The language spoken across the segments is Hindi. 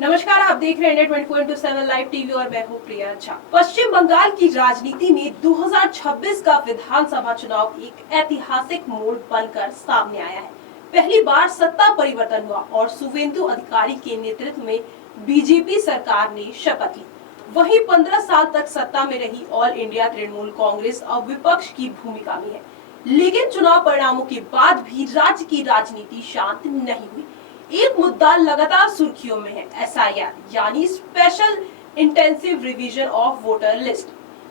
नमस्कार, आप देख रहे हैं 24/7 लाइव टीवी और मैं हूं प्रिया झा। पश्चिम बंगाल की राजनीति में 2026 का विधानसभा चुनाव एक ऐतिहासिक मोड़ बनकर सामने आया है। पहली बार सत्ता परिवर्तन हुआ और शुवेंदु अधिकारी के नेतृत्व में बीजेपी सरकार ने शपथ ली। वहीं 15 साल तक सत्ता में रही ऑल इंडिया तृणमूल कांग्रेस अब विपक्ष की भूमिका में है, लेकिन चुनाव परिणामों के बाद भी राज्य की राजनीति शांत नहीं हुई। एक मुद्दा लगातार सुर्खियों में है, एसआईआर यानी special intensive revision of voter list.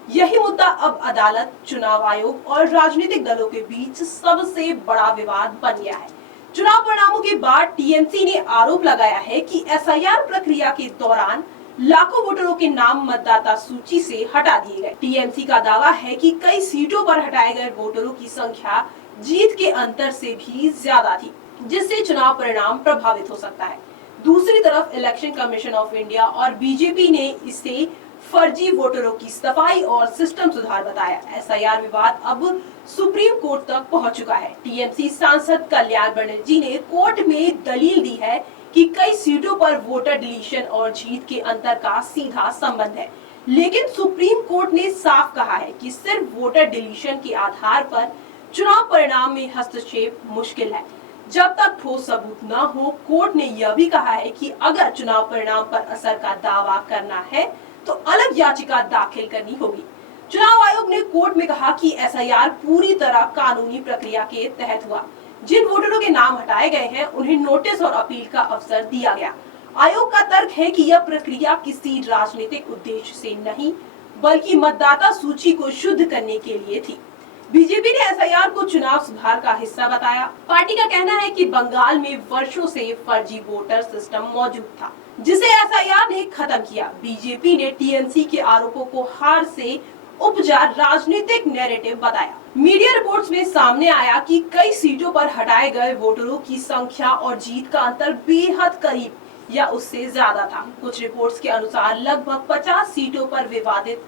यही मुद्दा अब अदालत, चुनाव आयोग और राजनीतिक दलों के बीच सबसे बड़ा विवाद बन गया है। चुनाव परिणामों के बाद टीएमसी ने आरोप लगाया है कि एसआईआर प्रक्रिया के दौरान लाखों वोटरों के नाम मतदाता सूची से हटा दिए गए। टीएमसी का दावा है कि कई सीटों पर हटाए गए वोटरों की संख्या जीत के अंतर से भी ज्यादा थी, जिससे चुनाव परिणाम प्रभावित हो सकता है। दूसरी तरफ इलेक्शन कमीशन ऑफ इंडिया और बीजेपी ने इसे फर्जी वोटरों की सफाई और सिस्टम सुधार बताया। एसआईआर विवाद अब सुप्रीम कोर्ट तक पहुंच चुका है। टीएमसी सांसद कल्याण बनर्जी ने कोर्ट में दलील दी है कि कई सीटों पर वोटर डिलीशन और जीत के अंतर का सीधा संबंध है, लेकिन सुप्रीम कोर्ट ने साफ कहा है कि सिर्फ वोटर डिलीशन के आधार पर चुनाव परिणाम में हस्तक्षेप मुश्किल है। जब तक ठोस सबूत न हो, कोर्ट ने यह भी कहा है कि अगर चुनाव परिणाम पर असर का दावा करना है तो अलग याचिका दाखिल करनी होगी। चुनाव आयोग ने कोर्ट में कहा कि एसआईआर पूरी तरह कानूनी प्रक्रिया के तहत हुआ। जिन वोटरों के नाम हटाए गए हैं उन्हें नोटिस और अपील का अवसर दिया गया। आयोग का तर्क है कि यह प्रक्रिया किसी राजनीतिक उद्देश्य से नहीं, बल्कि मतदाता सूची को शुद्ध करने के लिए थी। बीजेपी ने एसआईआर को चुनाव सुधार का हिस्सा बताया। पार्टी का कहना है कि बंगाल में वर्षों से फर्जी वोटर सिस्टम मौजूद था, जिसे एसआईआर ने खत्म किया। बीजेपी ने टीएमसी के आरोपों को हार से उपजा राजनीतिक नैरेटिव बताया। मीडिया रिपोर्ट्स में सामने आया कि कई सीटों पर हटाए गए वोटरों की संख्या और जीत का अंतर बेहद करीब या उससे ज्यादा था। कुछ रिपोर्ट्स के अनुसार लगभग 50 सीटों पर विवादित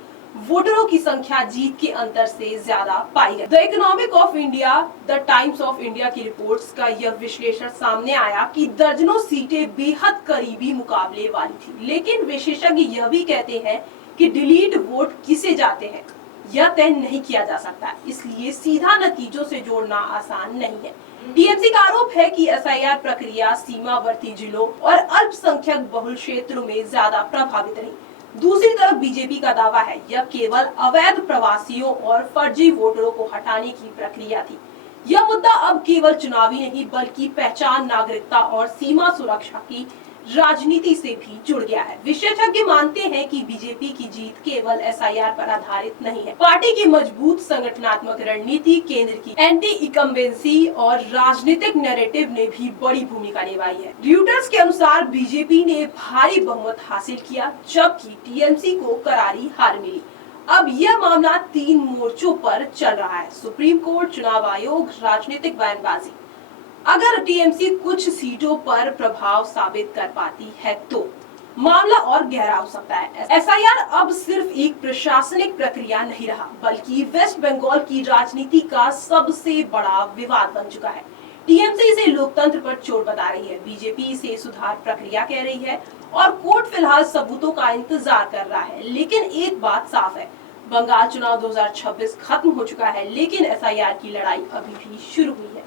वोटरों की संख्या जीत के अंतर से ज्यादा पाई गई। The economic of India, the times of India की रिपोर्ट्स का यह विश्लेषण सामने आया कि दर्जनों सीटें बेहद करीबी मुकाबले वाली थी, लेकिन विशेषज्ञ यह भी कहते हैं कि डिलीट वोट किसे जाते हैं यह तय नहीं किया जा सकता, इसलिए सीधा नतीजों से जोड़ना आसान नहीं है। टीएमसी का आरोप है कि एसआईआर प्रक्रिया सीमावर्ती जिलों और अल्पसंख्यक बहुल क्षेत्रों में ज्यादा प्रभावित रही। दूसरी तरफ बीजेपी का दावा है यह केवल अवैध प्रवासियों और फर्जी वोटरों को हटाने की प्रक्रिया थी। यह मुद्दा अब केवल चुनावी नहीं, बल्कि पहचान, नागरिकता और सीमा सुरक्षा की राजनीति से भी जुड़ गया है। विशेषज्ञ मानते हैं कि बीजेपी की जीत केवल एसआईआर पर आधारित नहीं है। पार्टी की मजबूत संगठनात्मक रणनीति, केंद्र की एंटी इकम्बेंसी और राजनीतिक नैरेटिव ने भी बड़ी भूमिका निभाई है। रॉयटर्स के अनुसार बीजेपी ने भारी बहुमत हासिल किया, जबकि टीएमसी को करारी हार मिली। अब यह मामला 3 मोर्चों पर चल रहा है: सुप्रीम कोर्ट, चुनाव आयोग, राजनीतिक बयानबाजी। अगर टीएमसी कुछ सीटों पर प्रभाव साबित कर पाती है तो मामला और गहरा हो सकता है। एसआईआर अब सिर्फ एक प्रशासनिक प्रक्रिया नहीं रहा, बल्कि वेस्ट बंगाल की राजनीति का सबसे बड़ा विवाद बन चुका है। टीएमसी इसे लोकतंत्र पर चोट बता रही है, बीजेपी इसे सुधार प्रक्रिया कह रही है और कोर्ट फिलहाल सबूतों का इंतजार कर रहा है। लेकिन एक बात साफ है, बंगाल चुनाव 2026 खत्म हो चुका है, लेकिन एसआईआर की लड़ाई अभी भी शुरू हुई है।